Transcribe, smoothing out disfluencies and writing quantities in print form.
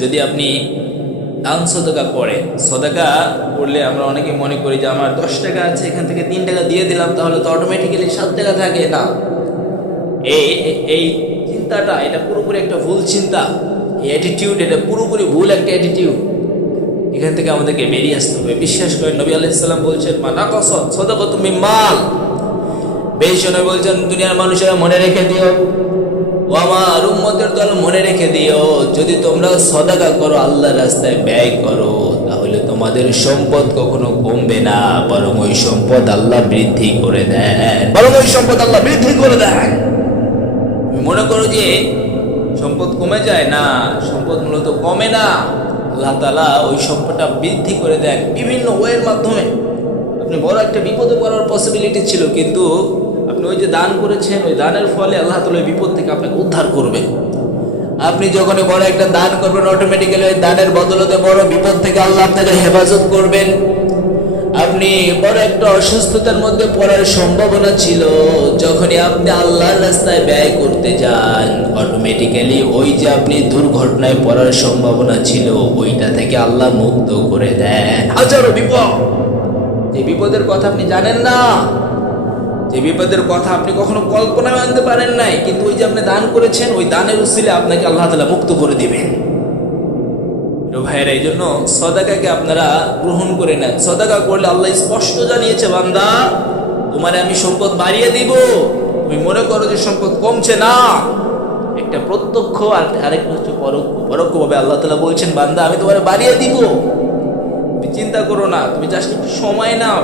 যদি আপনি দান সদকা করেন, সদকা করলে আমরা অনেকে মনে করি যে আমার 10 টাকা আছে, এখান থেকে 3 টাকা দিয়ে দিলাম তাহলে তো অটোমেটিক্যালি 7 টাকা থাকে। না, এই এই চিন্তাটা, এটা পুরোপুরি একটা ভুল চিন্তা। এই অ্যাটিটিউড, এটা পুরোপুরি ভুল একটা অ্যাটিটিউড। এখান থেকে আমাদেরকে বেরিয়ে আসতে হবে। বিশ্বাস করেন, নবী আলাইহিস সালাম বলছেন, মা নাকাসাত সাদাকাতুম মিন মাল। বেশি নবী বলছেন, দুনিয়ার মানুষেরা মনে রেখে দিও, ও আমার উম্মতের দল মনে রেখে দিও, যদি তোমরা সদকা করো, আল্লাহর রাস্তায় ব্যয় করো, তাহলে তোমাদের সম্পদ কখনো কমবে না, বরং ওই সম্পদ আল্লাহ বৃদ্ধি করে দেন, তুমি মনে করো যে সম্পদ কমে যায়, না, সম্পদ মূলত কমে না, আল্লাহ তাআলা ওই সম্পদটা বৃদ্ধি করে দেন বিভিন্ন ওয়ের মাধ্যমে। আপনি বড় একটা বিপদে পড়ার পসিবিলিটি ছিল, কিন্তু আপনি ওই যে দান করেছেন, ওই দানের ফলে আল্লাহ তাআলা ওই বিপদ থেকে আপনাকে উদ্ধার করবে। আপনি যখন বড় একটা দান করবেন, অটোমেটিক্যালি ওই দানের বদলতে বড় বিপদ থেকে আল্লাহ আপনাকে হেফাজত করবেন। আপনি বড় একটা অসুস্থতার মধ্যে পড়ার সম্ভাবনা ছিল, যখনই আপনি আল্লাহর রাস্তায় ব্যয় করতে যান, অটোমেটিক্যালি ওই যে আপনি দুর্ঘটনায় পড়ার সম্ভাবনা ছিল, ওইটা থেকে আল্লাহ মুক্ত করে দেন। হাজারো বিপদ, যে বিপদের কথা আপনি জানেন না, যে বিপদের কথা আপনি কখনো কল্পনায় আনতে পারেন নাই, কিন্তু ওই যে আপনি দান করেছেন, ওই দানের উসিলে আপনাকে আল্লাহ তাআলা মুক্ত করে দিবেন। ভাইয়েরা, এই জন্য সদাকাকে আপনারা গ্রহণ করে নেন। সদাকা করলে আল্লাহ স্পষ্ট জানিয়েছে, বান্দা তোমারে আমি সম্পদ বাড়িয়ে দিব। তুমি মনে করো যে সম্পদ কমছে, না, একটা প্রত্যক্ষ আর আরেকটা হচ্ছে পরোক্ষ। পরোক্ষভাবে আল্লাহ তাআলা বলছেন, বান্দা আমি তোমারে বাড়িয়ে দিব, তুমি চিন্তা করো না, তুমি জাস্ট একটু সময় নাও।